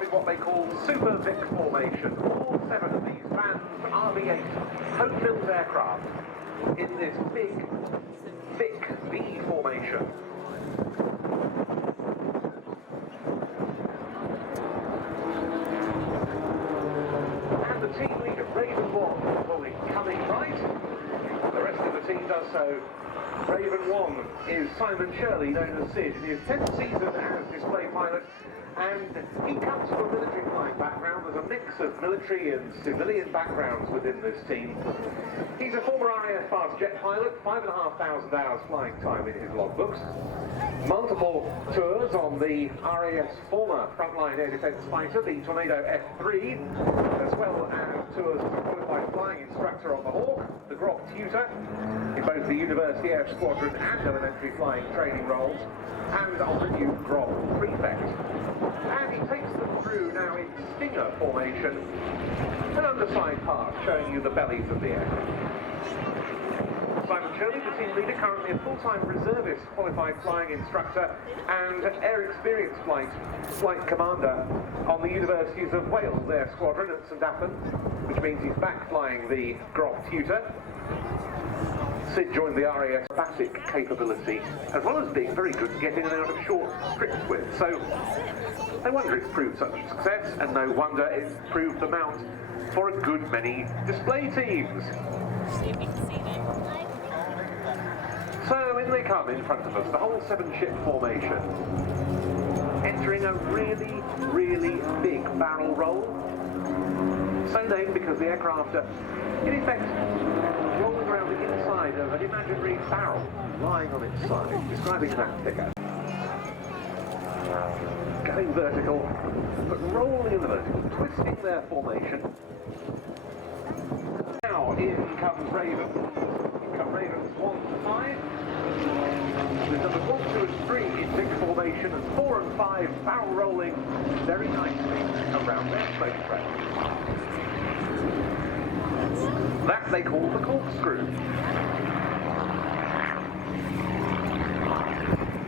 off in what they call Super Vic formation. All 7 of these vans are V8 home-built aircraft in this big Vic V formation. And the team leader, Raven 1, will be coming right. The rest of the team does so. Raven 1 is Simon Shirley, known as Sid, in his 10th season as display pilot, and he comes from a military flying background. There's a mix of military and civilian backgrounds within this team. He's a former RAF fast jet pilot, 5,500 hours flying time in his logbooks. Multiple tours on the RAF's former frontline air defence fighter, the Tornado F3, as well as tours as a qualified flying instructor on the Hawk, the Grop tutor, in both the University Air Squadron and elementary flying training roles, and on the new Grop prefect. And he takes them through now in Stinger formation, an underside part showing you the bellies of the aircraft. Simon Shirley, the team leader, currently a full-time reservist qualified flying instructor and air experience flight commander on the Universities of Wales Air Squadron at St Athens, which means he's back flying the Grop tutor. Sid joined the RAF aerobatic capability, as well as being very good at getting in and out of short trips with. So, no wonder it's proved such a success, and no wonder it's proved the mount for a good many display teams. So in they come in front of us, the whole 7-ship formation, entering a really, really big barrel roll. So named because the aircraft are, in effect, rolling around the inside of an imaginary barrel lying on its side, describing that figure. Going vertical, but rolling in the vertical, twisting their formation. Now in comes Raven. In come Ravens 1 to 5. With numbers 1, 2 and 3 in Vic formation, and 4 and 5 barrel rolling very nicely around their smoke trail. That they call the corkscrew.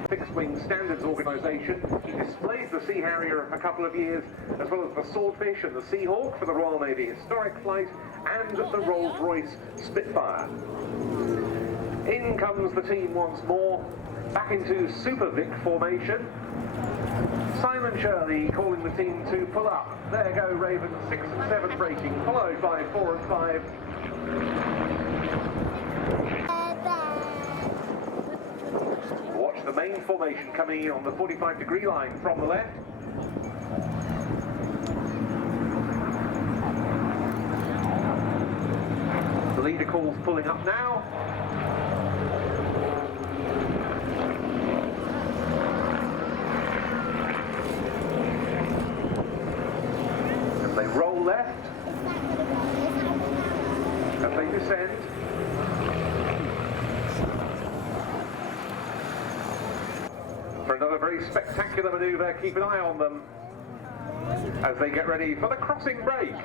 Fixed-wing standards organisation. He displays the Sea Harrier a couple of years, as well as the Swordfish and the Seahawk for the Royal Navy Historic Flight, and the Rolls-Royce Spitfire. In comes the team once more, back into Super Vic formation. Simon Shirley calling the team to pull up. There go Ravens 6 and 7 braking, followed by 4 and 5. Watch the main formation coming in on the 45-degree line from the left. The leader calls pulling up now. And they roll left. As they descend. For another very spectacular manoeuvre, keep an eye on them as they get ready for the crossing break.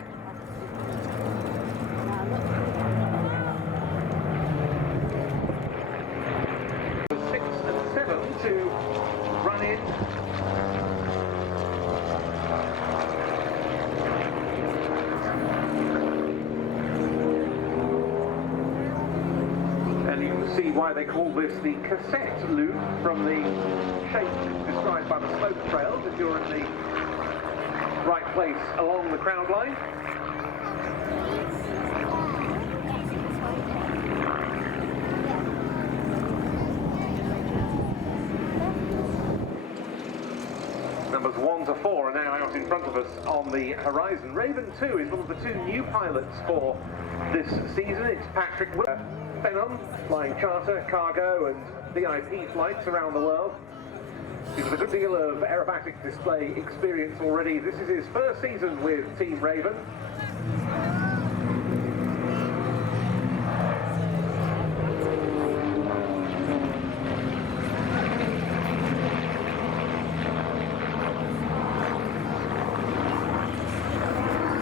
The 6 and 7 to run in. And you can see why they call this the cassette loop, from the shape described by the smoke trails if you're in the right place along the crowd line. Numbers 1 to 4 are now out in front of us on the horizon. Raven 2 is one of the 2 new pilots for this season. It's Patrick Fenham, flying charter, cargo and VIP flights around the world. He's got a good deal of aerobatic display experience already. This is his first season with Team Raven.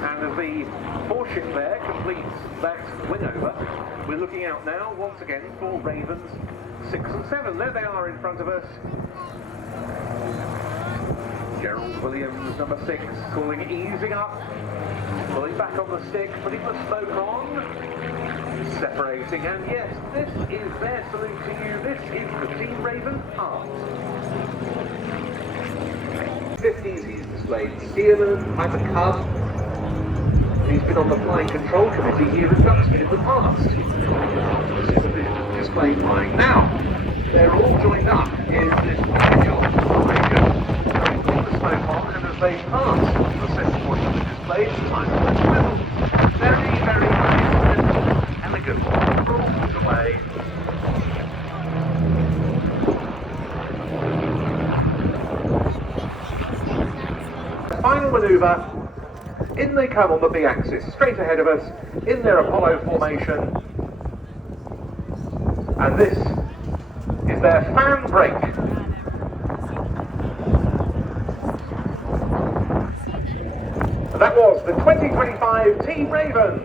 And as the 4-ship there completes that wing over, we're looking out now once again for Ravens 6 and 7. There they are in front of us. Gerald Williams, number 6, calling it easing up, pulling back on the stick, putting the smoke on, separating, and yes, this is their salute to you. This is the Team Raven Heart. 50s, he's displayed Stearman, Piper Cub. He's been on the flying control committee here at Duxford in the past. This is a vision of display flying now. They're all joined up in this shot formation. They've got the smoke on, and as they pass the center point of the display, it's time for the swivel. Very, very nice and elegant. Rolls away. Final manoeuvre. In they come on the B-axis, straight ahead of us, in their Apollo formation. And this is their fan brake. And that was the 2025 Team Raven.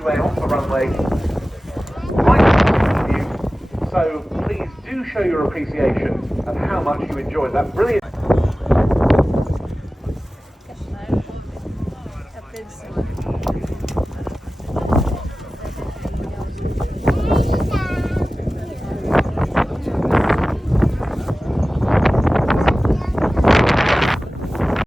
Off the runway, right in front of you. So please do show your appreciation of how much you enjoyed that brilliant.